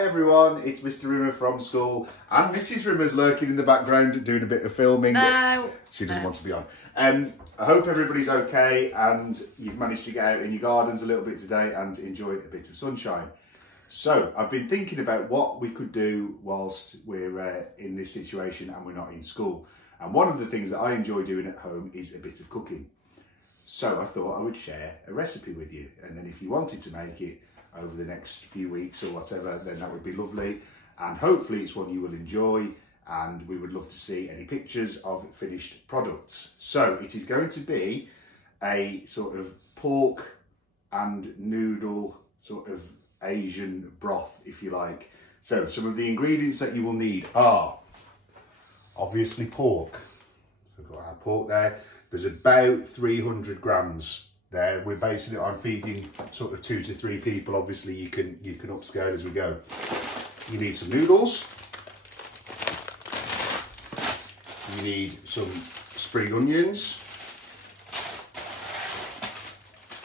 Hi everyone, it's Mr. Rimmer from school, and Mrs. Rimmer's lurking in the background doing a bit of filming. No. She doesn't want to be on. I hope everybody's okay and you've managed to get out in your gardens a little bit today and enjoy a bit of sunshine. So, I've been thinking about what we could do whilst we're in this situation and we're not in school. And one of the things that I enjoy doing at home is a bit of cooking. So I thought I would share a recipe with you, and then if you wanted to make it over the next few weeks or whatever, then that would be lovely, and hopefully it's one you will enjoy, and we would love to see any pictures of finished products. So it is going to be a sort of pork and noodle sort of Asian broth, if you like. So some of the ingredients that you will need are obviously pork. We've got our pork there. There's about 300 grams there. We're basing it on feeding sort of 2 to 3 people. Obviously you can upscale as we go. You need some noodles. You need some spring onions.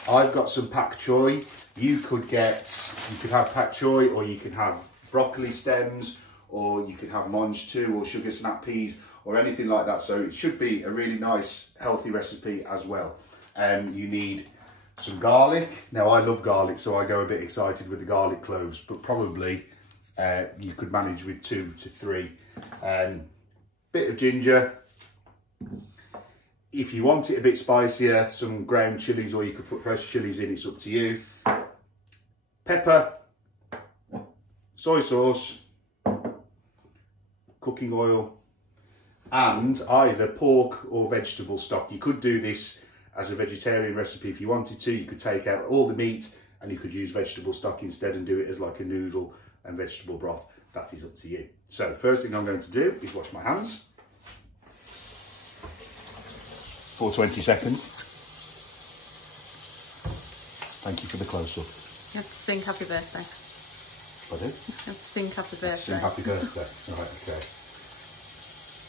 I've got some pak choy. You could have pak choy, or you can have broccoli stems, or you could have mange too, or sugar snap peas, or anything like that. So it should be a really nice, healthy recipe as well. You need some garlic. Now I love garlic, so I go a bit excited with the garlic cloves, but probably you could manage with 2 to 3. Bit of ginger. If you want it a bit spicier, some ground chilies, or you could put fresh chilies in, it's up to you. Pepper, soy sauce, cooking oil, and either pork or vegetable stock. You could do this as a vegetarian recipe if you wanted to. You could take out all the meat and you could use vegetable stock instead and do it as like a noodle and vegetable broth. That is up to you. So first thing I'm going to do is wash my hands for 20 seconds. Thank you for the close-up. You have to sing happy birthday. Pardon? You have to sing happy birthday. Sing happy birthday. Right, okay.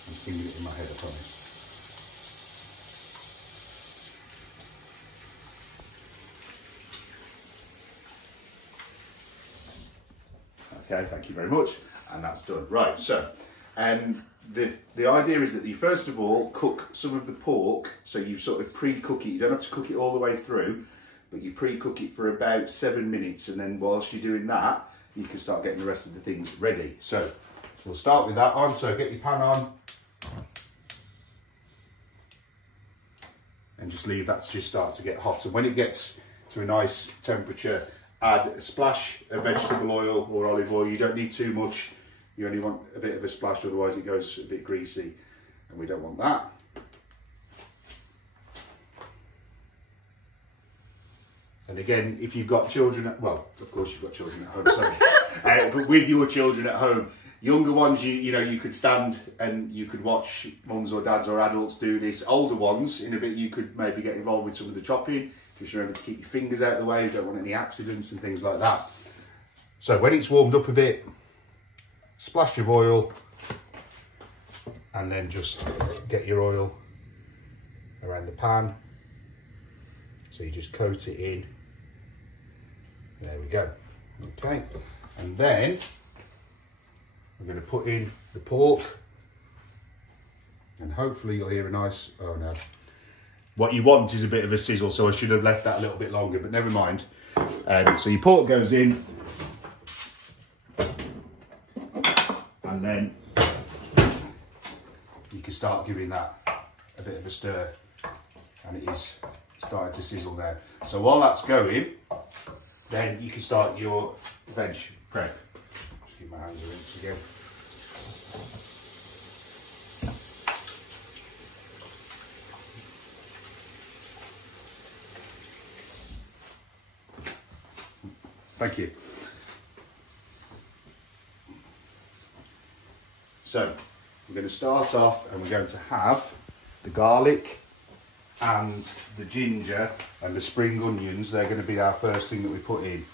I'm singing it in my head, I promise. Okay, thank you very much. And that's done. Right, so the idea is that you first of all cook some of the pork. So you sort of pre-cook it. You don't have to cook it all the way through, but you pre-cook it for about 7 minutes. And then whilst you're doing that, you can start getting the rest of the things ready. So we'll start with that on. So get your pan on. And just leave that to just start to get hot. And when it gets to a nice temperature, add a splash of vegetable oil or olive oil. You don't need too much. You only want a bit of a splash, otherwise it goes a bit greasy, and we don't want that. And again, if you've got children, well, of course you've got children at home, sorry. But with your children at home, younger ones, you could stand and you could watch mums or dads or adults do this. Older ones, in a bit, you could maybe get involved with some of the chopping. Just remember to keep your fingers out of the way. You don't want any accidents and things like that. So when it's warmed up a bit, splash of oil, and then just get your oil around the pan. So you just coat it in. There we go. Okay, and then we're going to put in the pork, and hopefully you'll hear a nice, oh no. What you want is a bit of a sizzle, so I should have left that a little bit longer, but never mind. So your pork goes in, and then you can start giving that a bit of a stir, and it is starting to sizzle now. So while that's going, then you can start your veg prep. Just give my hands a rinse again. Thank you. So we're going to start off, and we're going to have the garlic and the ginger and the spring onions. They're going to be our first thing that we put in.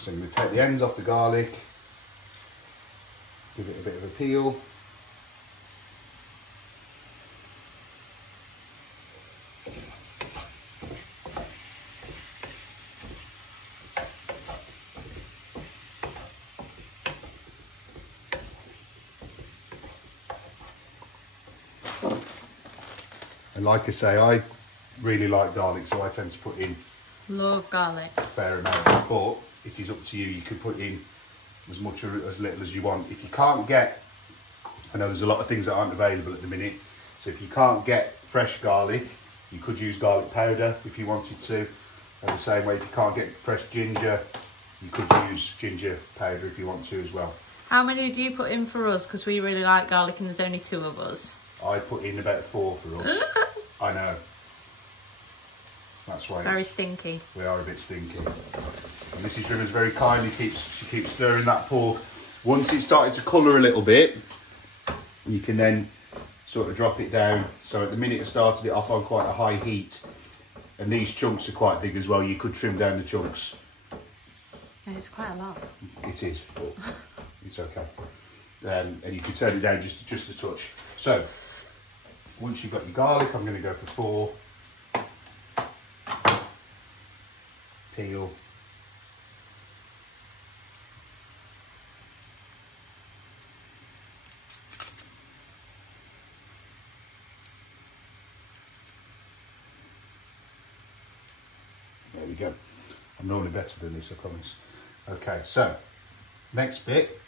So I'm going to take the ends off the garlic, give it a bit of a peel. And like I say, I really like garlic, so I tend to put in Love garlic. a fair amount, but it is up to you. You can put in as much or as little as you want. If you can't get, I know there's a lot of things that aren't available at the minute, so if you can't get fresh garlic, you could use garlic powder if you wanted to. And the same way, if you can't get fresh ginger, you could use ginger powder if you want to as well. How many do you put in for us? Because we really like garlic and there's only 2 of us. I put in about 4 for us. I know. That's why Very stinky. we are a bit stinky. And Mrs. Rimmer's very kindly she keeps stirring that pork. Once it's started to colour a little bit, you can then sort of drop it down. So at the minute I started it off on quite a high heat, and these chunks are quite big as well. You could trim down the chunks. Yeah, it's quite a lot. It is, but it's okay. And you can turn it down just a touch. So once you've got your garlic, I'm going to go for 4. Peel. There we go. I'm normally better than this, I promise. Okay, so next bit,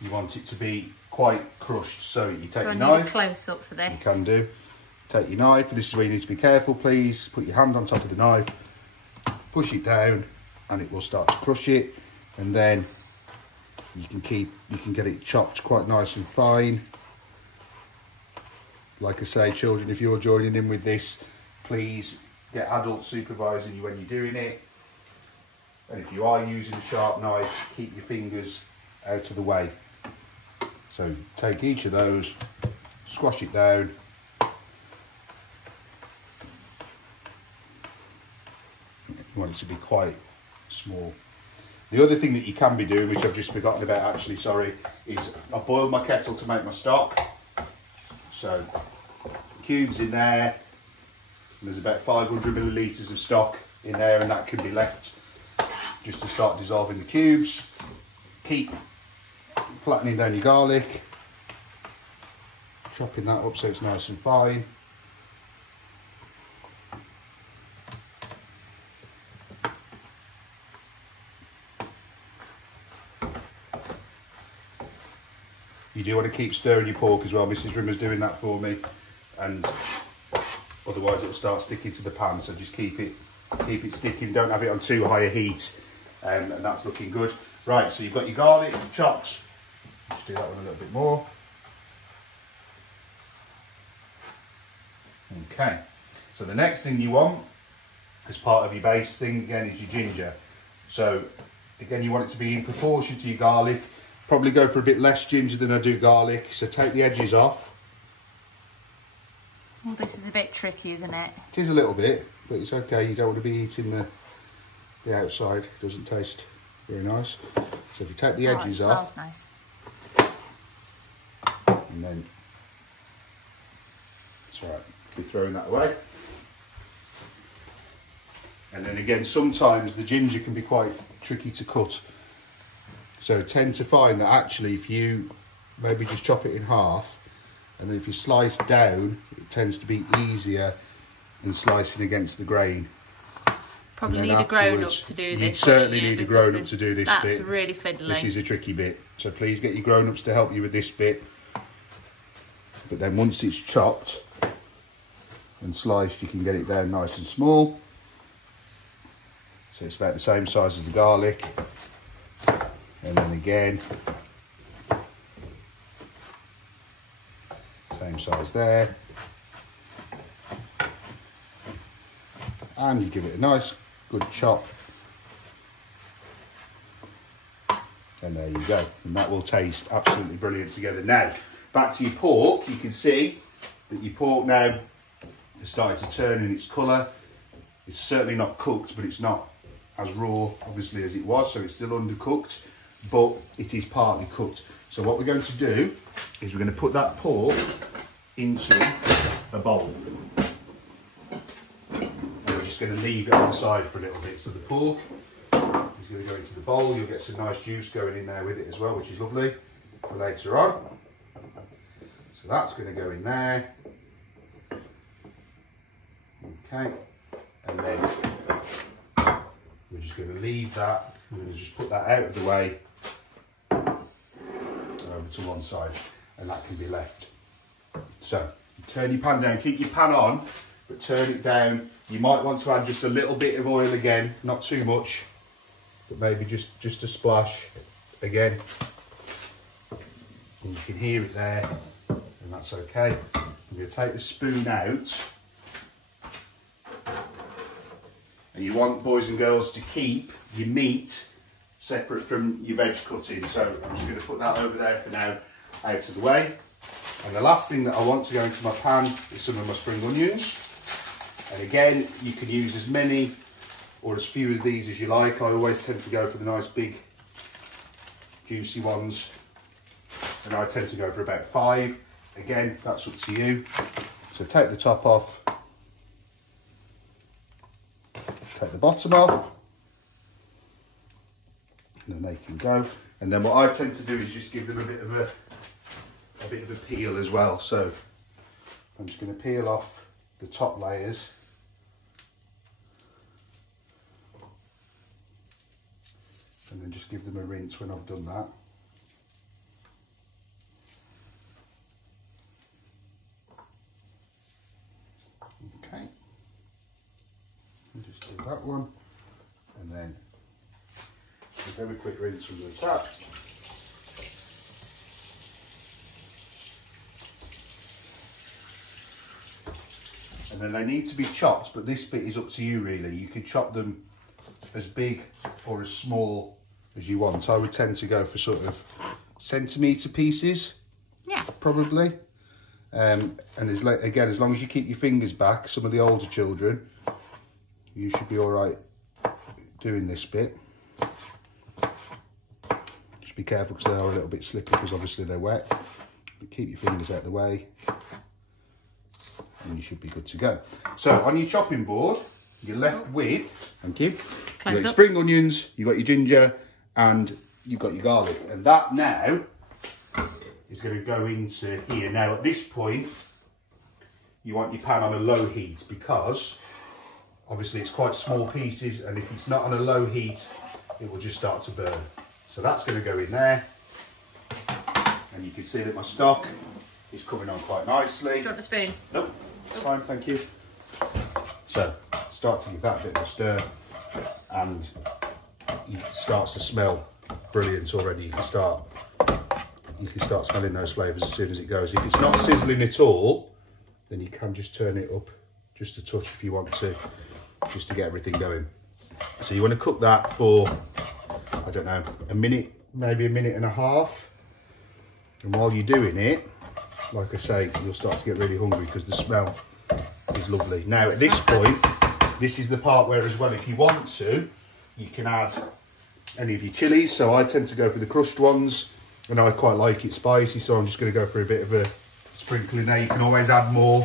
you want it to be quite crushed. So you take your knife. Close up for this. You can do. Take your knife. This is where you need to be careful, please. Put your hand on top of the knife, push it down, and it will start to crush it. And then you can get it chopped quite nice and fine. Like I say, children, if you're joining in with this, please get adults supervising you when you're doing it. And if you are using a sharp knife, keep your fingers out of the way. So take each of those, squash it down. You want it to be quite small. The other thing that you can be doing, which I've just forgotten about actually, sorry, is I've boiled my kettle to make my stock. So cubes in there, and there's about 500 millilitres of stock in there, and that can be left just to start dissolving the cubes. Keep flattening down your garlic, chopping that up so it's nice and fine. You do want to keep stirring your pork as well. Mrs. Rimmer's doing that for me, and otherwise it'll start sticking to the pan. So just keep it sticking. Don't have it on too high a heat, and that's looking good. Right, so you've got your garlic chopped. Just do that one a little bit more. Okay. So the next thing you want, as part of your base thing again, is your ginger. So again, you want it to be in proportion to your garlic. Probably go for a bit less ginger than I do garlic. So take the edges off. Well, this is a bit tricky, isn't it? It is a little bit, but it's okay. You don't want to be eating the outside. It doesn't taste very nice. So if you take the edges off. It smells nice. And then, it's all right. Be throwing that away. And then again, sometimes the ginger can be quite tricky to cut. So tend to find that actually if you maybe just chop it in half, and then if you slice down, it tends to be easier than slicing against the grain. Probably need a grown-up to do this. You'd certainly need a grown-up to do this bit. That's really fiddly. This is a tricky bit. So please get your grown-ups to help you with this bit. But then once it's chopped and sliced, you can get it down nice and small. So it's about the same size as the garlic. And then again, same size there. And you give it a nice good chop. And there you go. And that will taste absolutely brilliant together. Now, back to your pork. You can see that your pork now has started to turn in its colour. It's certainly not cooked, but it's not as raw, obviously, as it was. So it's still undercooked, but it is partly cooked. So what we're going to do is we're going to put that pork into a bowl. And we're just going to leave it on the side for a little bit. So the pork is going to go into the bowl. You'll get some nice juice going in there with it as well, which is lovely for later on. So that's going to go in there. Okay, and then we're just going to leave that. We're going to just put that out of the way over to one side, and that can be left. So turn your pan down, keep your pan on, but turn it down. You might want to add just a little bit of oil again, not too much, but maybe just a splash again. And you can hear it there, and that's okay. I'm going to take the spoon out. And you want, boys and girls, to keep your meat separate from your veg cutting. So I'm just going to put that over there for now, out of the way. And the last thing that I want to go into my pan is some of my spring onions. And again, you can use as many or as few of these as you like. I always tend to go for the nice big juicy ones, and I tend to go for about 5. Again, that's up to you. So take the top off, take the bottom off, and then they can go. And then what I tend to do is just give them a bit of a peel as well. So I'm just going to peel off the top layers. And then just give them a rinse when I've done that. Okay. And just do that one. And then a very quick rinse from the top. And then they need to be chopped, but this bit is up to you really. You can chop them as big or as small as you want. I would tend to go for sort of centimetre pieces. Yeah. Probably. And again, as long as you keep your fingers back, some of the older children, you should be all right doing this bit. Just be careful because they are a little bit slippery because obviously they're wet. But keep your fingers out of the way and you should be good to go. So on your chopping board, you're left with, thank you, you've got your spring onions, you've got your ginger, and you've got your garlic. And that now is going to go into here. Now at this point, you want your pan on a low heat because obviously it's quite small pieces, and if it's not on a low heat, it will just start to burn. So that's going to go in there. And you can see that my stock is coming on quite nicely. Do you want a spoon? Nope, it's fine, thank you. So start to give that a bit of a stir, and it starts to smell brilliant already. You can start smelling those flavours as soon as it goes. If it's not sizzling at all, then you can just turn it up just a touch if you want to, just to get everything going. So you want to cook that for, I don't know, a minute, maybe a minute and a half. And while you're doing it, like I say, you'll start to get really hungry because the smell is lovely. Now at this point, this is the part where as well, if you want to, you can add any of your chilies. So I tend to go for the crushed ones, and I quite like it spicy, so I'm just going to go for a bit of a sprinkle in there. You can always add more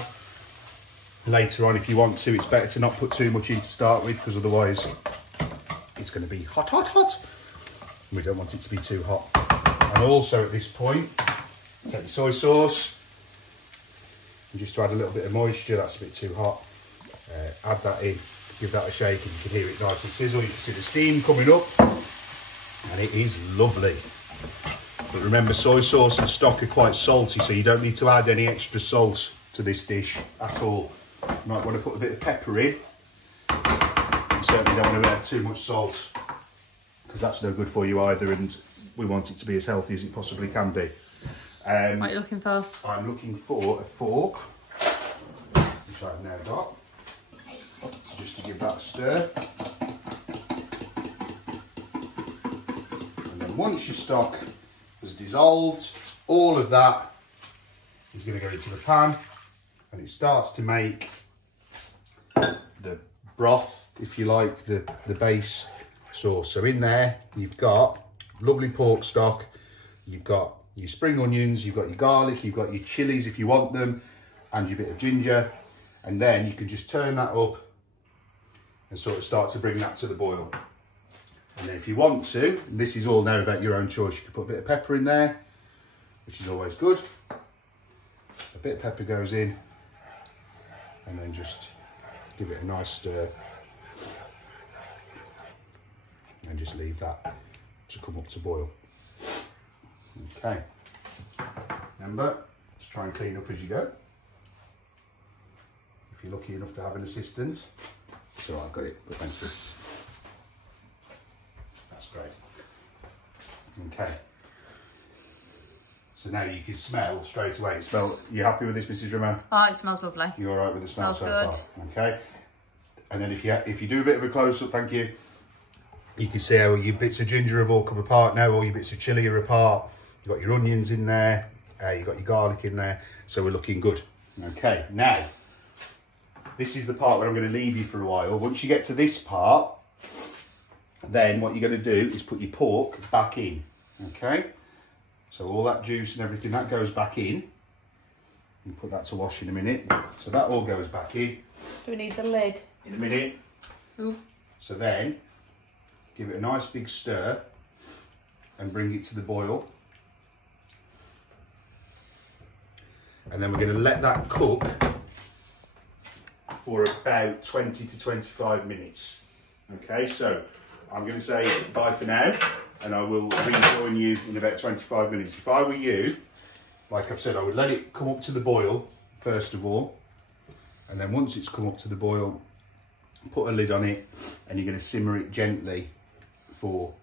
later on if you want to. It's better to not put too much in to start with, because otherwise it's going to be hot, hot, hot. We don't want it to be too hot. And also at this point, take the soy sauce, and just to add a little bit of moisture. That's a bit too hot. Add that in, give that a shake, and you can hear it nice and sizzle. You can see the steam coming up, and it is lovely. But remember, soy sauce and stock are quite salty, so you don't need to add any extra salt to this dish at all. You might want to put a bit of pepper in. You certainly don't want to add too much salt, because that's no good for you either, and we want it to be as healthy as it possibly can be. What are you looking for? I'm looking for a fork, which I've now got, just to give that a stir. And then once your stock has dissolved, all of that is going to go into the pan, and it starts to make the broth, if you like, the base sauce. So in there, you've got lovely pork stock, you've got your spring onions, you've got your garlic, you've got your chilies if you want them, and your bit of ginger. And then you can just turn that up and sort of start to bring that to the boil. And then if you want to, and this is all now about your own choice, you can put a bit of pepper in there, which is always good. So a bit of pepper goes in, and then just give it a nice stir, and just leave that to come up to boil. Okay, remember, just try and clean up as you go. If you're lucky enough to have an assistant. So I've got it, but thank you. That's great. Okay. So now you can smell straight away. You happy with this, Mrs. Rimmer? Oh, it smells lovely. You all right with the smell so good. far? Okay. And then if you do a bit of a close-up, thank you, you can see how your bits of ginger have all come apart now, all your bits of chilli are apart. You've got your onions in there, you've got your garlic in there, so we're looking good. Okay, now, this is the part where I'm going to leave you for a while. Once you get to this part, then what you're going to do is put your pork back in, okay? So all that juice and everything, that goes back in. And put that to wash in a minute. So that all goes back in. Do we need the lid? In a minute. Ooh. So then, give it a nice big stir and bring it to the boil. And then we're going to let that cook for about 20 to 25 minutes. Okay, so I'm going to say bye for now, and I will rejoin you in about 25 minutes. If I were you, like I've said, I would let it come up to the boil first of all, and then once it's come up to the boil, put a lid on it, and you're going to simmer it gently for,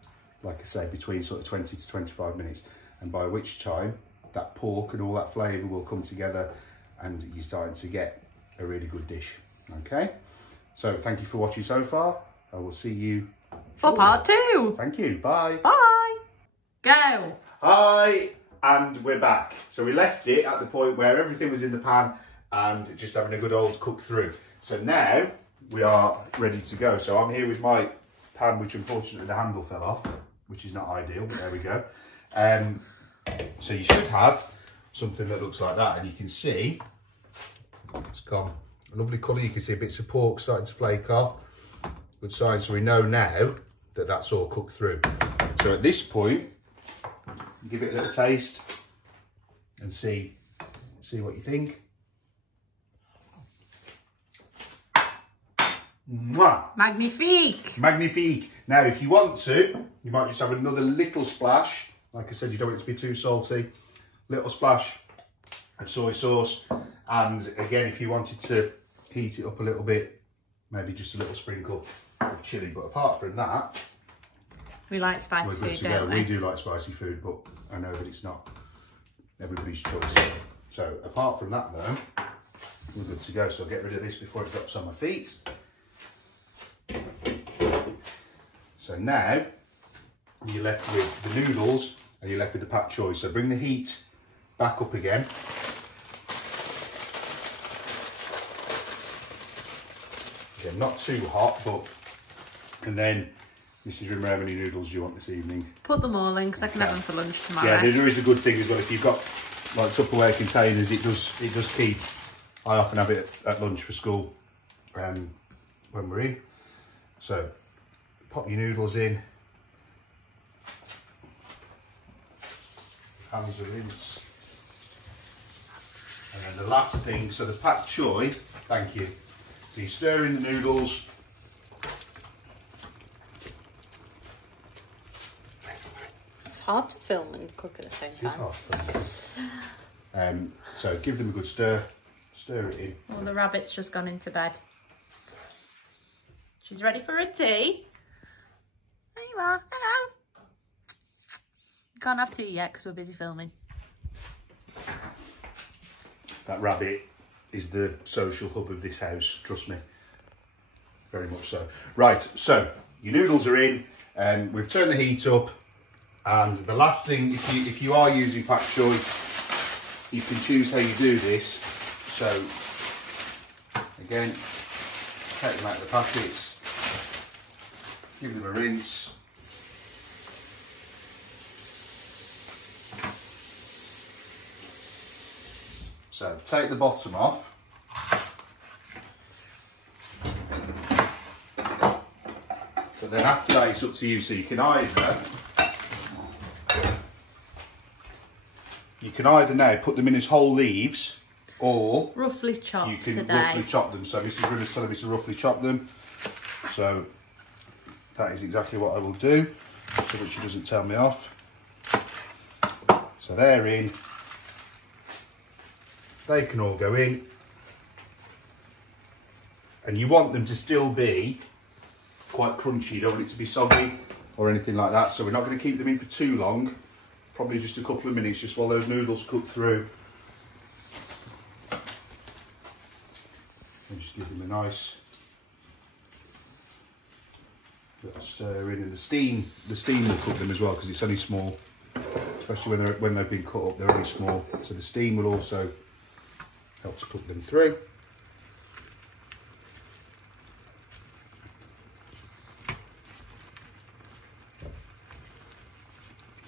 like I say, between sort of 20 to 25 minutes, and by which time that pork and all that flavour will come together and you're starting to get a really good dish. Okay, so thank you for watching so far. I will see you for part 2. Thank you. Bye. Bye. Go. Hi, and we're back. So we left it at the point where everything was in the pan and just having a good old cook through. So now we are ready to go. So I'm here with my pan, which unfortunately the handle fell off, which is not ideal, but there we go. So you should have something that looks like that, and you can see it's gone a lovely colour. You can see bits of pork starting to flake off. Good sign. So we know now that that's all cooked through. So at this point, give it a little taste and see what you think. Mwah! Magnifique. Magnifique. Now, if you want to, you might just have another little splash. Like I said, you don't want it to be too salty. Little splash of soy sauce. And again, if you wanted to heat it up a little bit, maybe just a little sprinkle of chilli. But apart from that, we like spicy food, don't we? We do like spicy food, but I know that it's not everybody's choice. So apart from that though, we're good to go. So I'll get rid of this before it drops on my feet. So now you're left with the noodles and you're left with the pak choy. So bring the heat back up again. Again, not too hot, but, and then Mrs. Rimmer, how many noodles do you want this evening? Put them all in because I can have them for lunch tomorrow. Yeah, there is a good thing as well. If you've got like Tupperware containers, it does keep. I often have it at lunch for school when we're in. So pop your noodles in. Hands are rinse. And then the last thing, so the pak choy, thank you. So you stir in the noodles. It's hard to film and cook at the same time. It is hard to film. So give them a good stir it in. Well, the rabbit's just gone into bed. She's ready for a tea. There you are. Hello. You can't have tea yet because we're busy filming. That rabbit is the social hub of this house, trust me. Very much so. Right, so your noodles are in, and we've turned the heat up. And the last thing, if you are using pak choy, you can choose how you do this. So again, take them out of the packets, give them a rinse. So take the bottom off. So then after that it's up to you. So you can either now put them in as whole leaves, or roughly chopped you can today. roughly chop them. So Mrs. River's telling me to roughly chop them. So that is exactly what I will do, so that she doesn't tell me off. So they're in. They can all go in. And you want them to still be quite crunchy. You don't want it to be soggy or anything like that. So we're not going to keep them in for too long. Probably just a couple of minutes, just while those noodles cook through. And just give them a nice little stir in. And the steam will cook them as well, because it's only small. Especially when they've been cut up, they're only small. So the steam will also help to cook them through.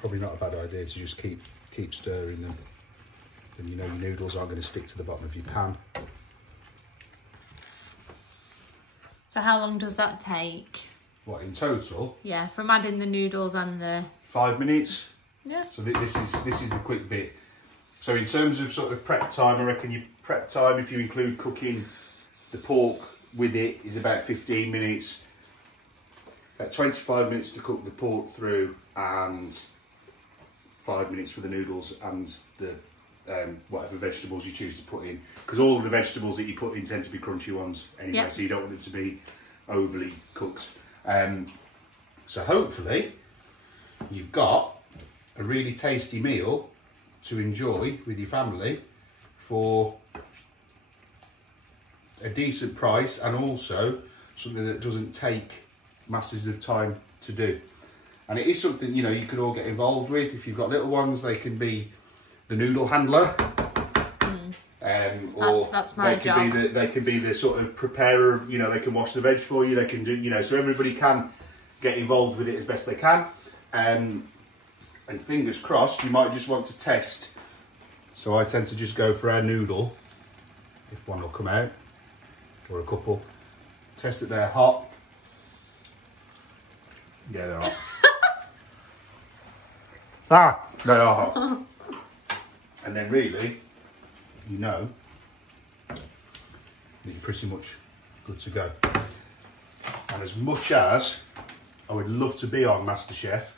Probably not a bad idea to just keep stirring them. Then you know your noodles aren't going to stick to the bottom of your pan. So how long does that take? What, in total? Yeah, from adding the noodles and the... 5 minutes. Yeah. So this is the quick bit. So in terms of sort of prep time, I reckon your prep time, if you include cooking the pork with it, is about 15 minutes. About 25 minutes to cook the pork through, and 5 minutes for the noodles and the whatever vegetables you choose to put in. Because all of the vegetables that you put in tend to be crunchy ones anyway, yep. So you don't want them to be overly cooked. So hopefully you've got a really tasty meal to enjoy with your family for a decent price, and also something that doesn't take masses of time to do. And it is something, you know, you can all get involved with. If you've got little ones, they can be the noodle handler, or that's my job. They can be the sort of preparer. You know, they can wash the veg for you. They can do, you know, so everybody can get involved with it as best they can. And fingers crossed, you might just want to test. So I tend to just go for our noodle, if one will come out, or a couple. Test that they're hot. Yeah, they're hot. They are hot. And then really, you know that you're pretty much good to go. And as much as I would love to be on MasterChef,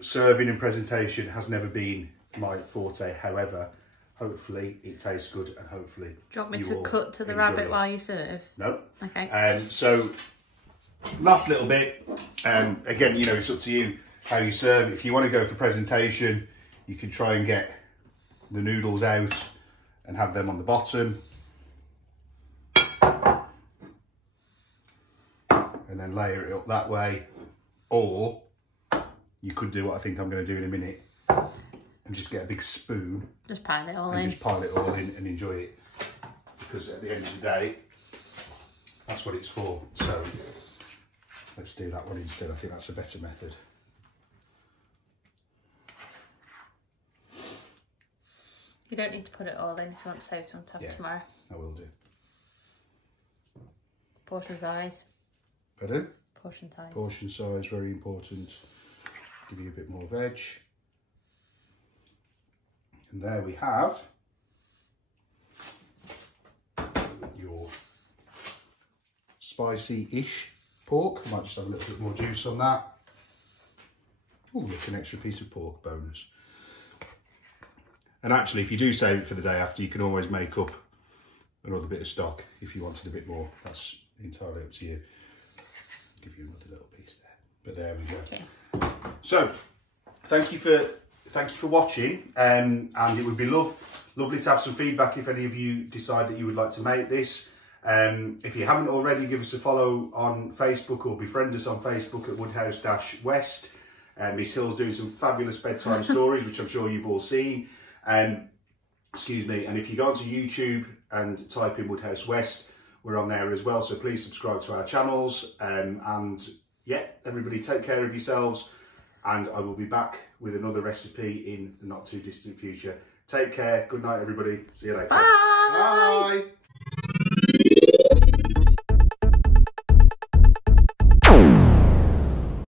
serving and presentation has never been my forte. However, hopefully it tastes good, and hopefully Do you want me to cut to the rabbit while you serve? No. Okay. So last little bit, again, you know, it's up to you how you serve. If you want to go for presentation, you can try and get the noodles out and have them on the bottom, and then layer it up that way. Or you could do what I think I'm going to do in a minute, and just get a big spoon, just pile it all in, and enjoy it, because at the end of the day, that's what it's for. So let's do that one instead. I think that's a better method. You don't need to put it all in if you want to save some to have tomorrow. I will do. Portion size. Pardon? Portion size. Portion size, very important. Give you a bit more veg. And there we have your spicy-ish pork. Might just have a little bit more juice on that. Oh, look, an extra piece of pork bonus. And actually, if you do save it for the day after, you can always make up another bit of stock if you wanted a bit more. That's entirely up to you. I'll give you another little piece there. But there we go. Okay. So, thank you for watching, and it would be lovely to have some feedback if any of you decide that you would like to make this. If you haven't already, give us a follow on Facebook, or befriend us on Facebook at Woodhouse-West. Miss Hill's doing some fabulous bedtime stories, which I'm sure you've all seen. Excuse me. And if you go onto YouTube and type in Woodhouse West, we're on there as well. So please subscribe to our channels. And yeah, everybody take care of yourselves. And I will be back with another recipe in the not too distant future. Take care. Good night, everybody. See you later. Bye. Bye.